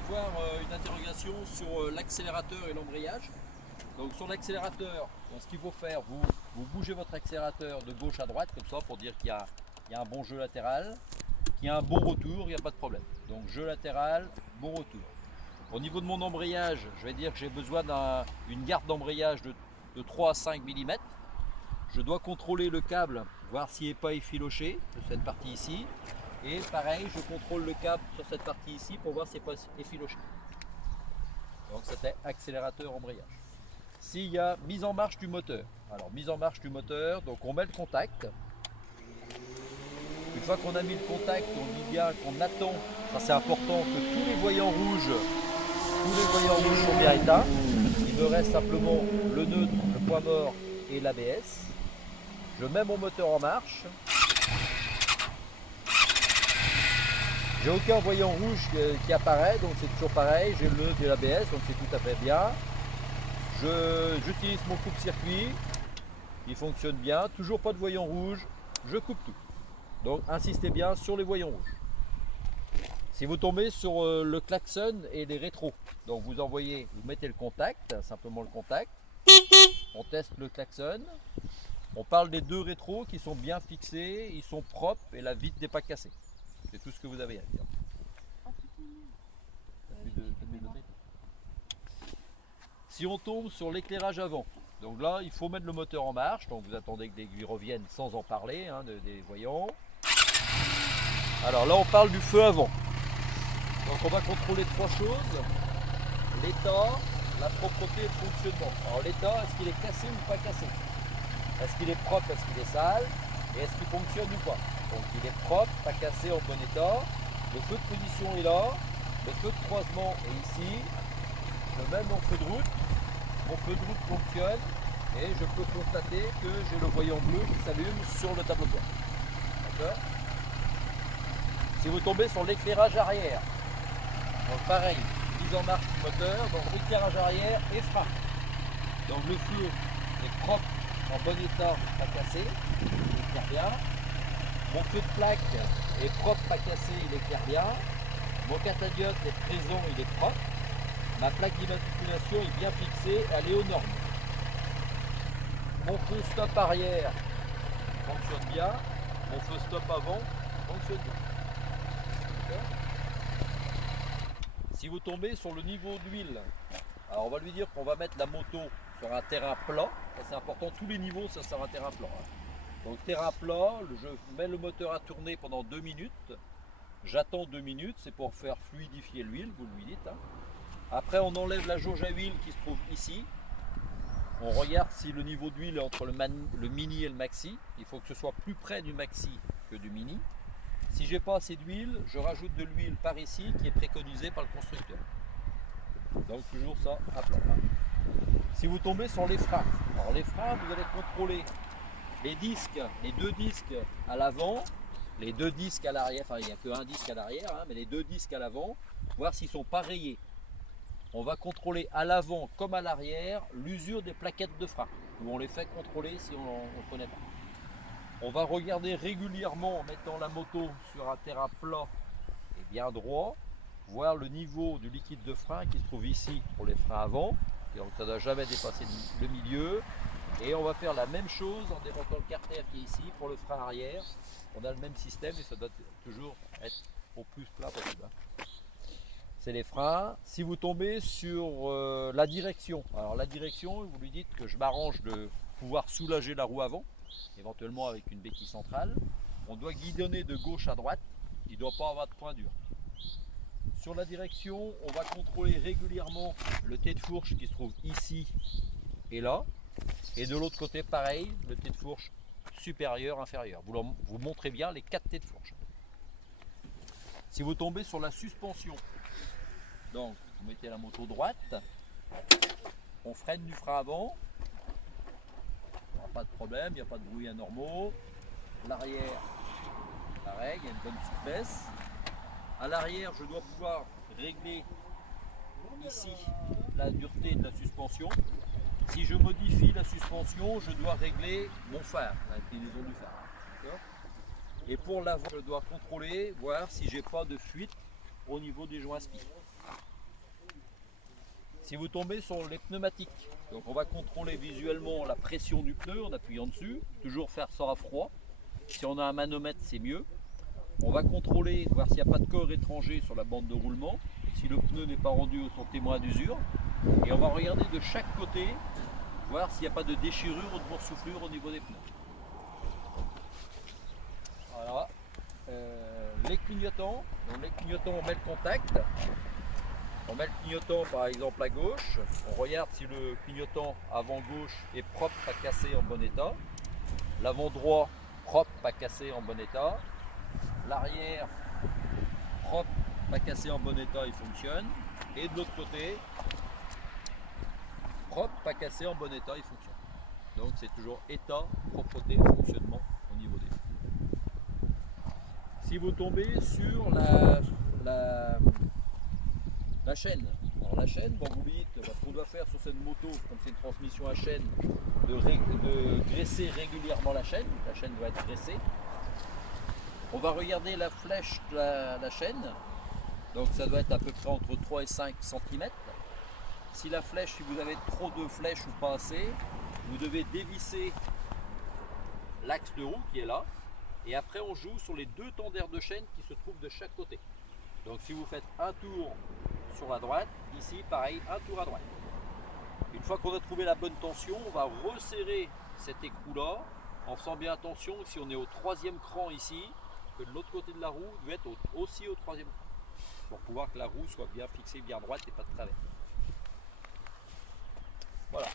dois avoir une interrogation sur l'accélérateur et l'embrayage. Donc sur l'accélérateur, ce qu'il faut faire, vous bougez votre accélérateur de gauche à droite, comme ça, pour dire qu'il y a un bon jeu latéral, qu'il y a un bon retour, il n'y a pas de problème. Donc jeu latéral, bon retour. Au niveau de mon embrayage, je vais dire que j'ai besoin d'une garde d'embrayage de 3 à 5 mm. Je dois contrôler le câble, voir s'il n'est pas effiloché de cette partie ici. Et pareil, je contrôle le câble sur cette partie ici pour voir s'il n'est pas effiloché. Donc c'était accélérateur, embrayage. S'il y a mise en marche du moteur, alors mise en marche du moteur, donc on met le contact. Une fois qu'on a mis le contact, on dit bien qu'on attend, ça c'est important, que tous les voyants rouges sont bien éteints. Il me reste simplement le neutre, le point mort et l'ABS. Je mets mon moteur en marche. J'ai aucun voyant rouge qui apparaît, donc c'est toujours pareil. J'ai le neutre et l'ABS, donc c'est tout à fait bien. J'utilise mon coupe-circuit, il fonctionne bien. Toujours pas de voyant rouge, je coupe tout. Donc insistez bien sur les voyants rouges. Si vous tombez sur le klaxon et les rétros, donc vous mettez le contact, simplement le contact. On teste le klaxon. On parle des deux rétros qui sont bien fixés, ils sont propres et la vitre n'est pas cassée. C'est tout ce que vous avez à dire. Si on tombe sur l'éclairage avant, donc là il faut mettre le moteur en marche, donc vous attendez que l'aiguille revienne sans en parler, des voyants. Alors là on parle du feu avant. Donc on va contrôler trois choses: l'état, la propreté et le fonctionnement. Alors l'état, est-ce qu'il est cassé ou pas cassé? Est-ce qu'il est propre, est-ce qu'il est sale? Et est-ce qu'il fonctionne ou pas? Donc il est propre, pas cassé, en bon état. Le feu de position est là. Le feu de croisement est ici. Je mets mon feu de route. Mon feu de route fonctionne. Et je peux constater que j'ai le voyant bleu qui s'allume sur le tableau de bord. D'accord? Si vous tombez sur l'éclairage arrière, donc pareil, mise en marche du moteur, donc éclairage arrière et frein. Donc le feu est propre, en bon état, pas cassé, il éclaire bien. Mon feu de plaque est propre, pas cassé, il éclaire bien. Mon catadiote est présent, il est propre. Ma plaque d'immatriculation est bien fixée, elle est aux normes. Mon feu stop arrière fonctionne bien. Mon feu stop avant fonctionne bien. Si vous tombez sur le niveau d'huile, alors on va lui dire qu'on va mettre la moto sur un terrain plat. C'est important, tous les niveaux ça sera un terrain plat. Donc terrain plat, je mets le moteur à tourner pendant 2 minutes. J'attends 2 minutes, c'est pour faire fluidifier l'huile, vous lui dites. Après on enlève la jauge à huile qui se trouve ici. On regarde si le niveau d'huile est entre le mini et le maxi. Il faut que ce soit plus près du maxi que du mini. Si j'ai pas assez d'huile, je rajoute de l'huile par ici qui est préconisée par le constructeur. Donc toujours ça à plat. Si vous tombez sur les freins, alors les freins vous allez contrôler les disques, les 2 disques à l'avant, les 2 disques à l'arrière, enfin il n'y a qu'un disque à l'arrière, mais les 2 disques à l'avant, voir s'ils sont pas rayés. On va contrôler à l'avant comme à l'arrière l'usure des plaquettes de frein, où on les fait contrôler si on ne connaît pas. On va regarder régulièrement en mettant la moto sur un terrain plat et bien droit, voir le niveau du liquide de frein qui se trouve ici pour les freins avant. Et donc ça ne doit jamais dépasser le milieu. Et on va faire la même chose en démontant le carter qui est ici pour le frein arrière. On a le même système et ça doit toujours être au plus plat possible. C'est les freins. Si vous tombez sur la direction, alors la direction, vous lui dites que je m'arrange de pouvoir soulager la roue avant, éventuellement avec une béquille centrale. On doit guidonner de gauche à droite, il ne doit pas avoir de point dur. Sur la direction, on va contrôler régulièrement le T de fourche qui se trouve ici et là. Et de l'autre côté, pareil, le T de fourche supérieur, inférieur. Vous montrez bien les 4 T de fourche. Si vous tombez sur la suspension, donc vous mettez la moto droite, on freine du frein avant. Pas de problème, il n'y a pas de bruit anormaux. L'arrière, pareil, il y a une bonne souplesse. À l'arrière, je dois pouvoir régler ici la dureté de la suspension. Si je modifie la suspension, je dois régler mon phare, l'inclinaison du phare. Et pour l'avant, je dois contrôler, voir si j'ai pas de fuite au niveau du joint spi. Si vous tombez sur les pneumatiques, donc on va contrôler visuellement la pression du pneu en appuyant dessus, toujours faire ça à froid. Si on a un manomètre, c'est mieux. On va contrôler, voir s'il n'y a pas de corps étranger sur la bande de roulement, si le pneu n'est pas rendu au son témoin d'usure. Et on va regarder de chaque côté, voir s'il n'y a pas de déchirure ou de boursouflure au niveau des pneus. Voilà. Les clignotants, donc les clignotants, on met le contact. On met le clignotant par exemple à gauche, on regarde si le clignotant avant gauche est propre, pas cassé, en bon état. L'avant droit, propre, pas cassé, en bon état. L'arrière, propre, pas cassé, en bon état, il fonctionne. Et de l'autre côté, propre, pas cassé, en bon état, il fonctionne. Donc c'est toujours état, propreté, fonctionnement au niveau des pneus. Si vous tombez sur la chaîne. Alors la chaîne, bon, vous me dites, ce qu'on doit faire sur cette moto, comme c'est une transmission à chaîne, de graisser régulièrement la chaîne doit être graissée. On va regarder la flèche de la chaîne, donc ça doit être à peu près entre 3 et 5 cm. Si la flèche, si vous avez trop de flèches ou pas assez, vous devez dévisser l'axe de roue qui est là, et après on joue sur les deux tenders de chaîne qui se trouvent de chaque côté. Donc si vous faites un tour sur la droite, ici pareil, un tour à droite. Une fois qu'on a trouvé la bonne tension, on va resserrer cet écrou là en faisant bien attention si on est au troisième cran ici, que de l'autre côté de la roue doit être aussi au troisième cran pour pouvoir que la roue soit bien fixée, bien droite et pas de travers. Voilà.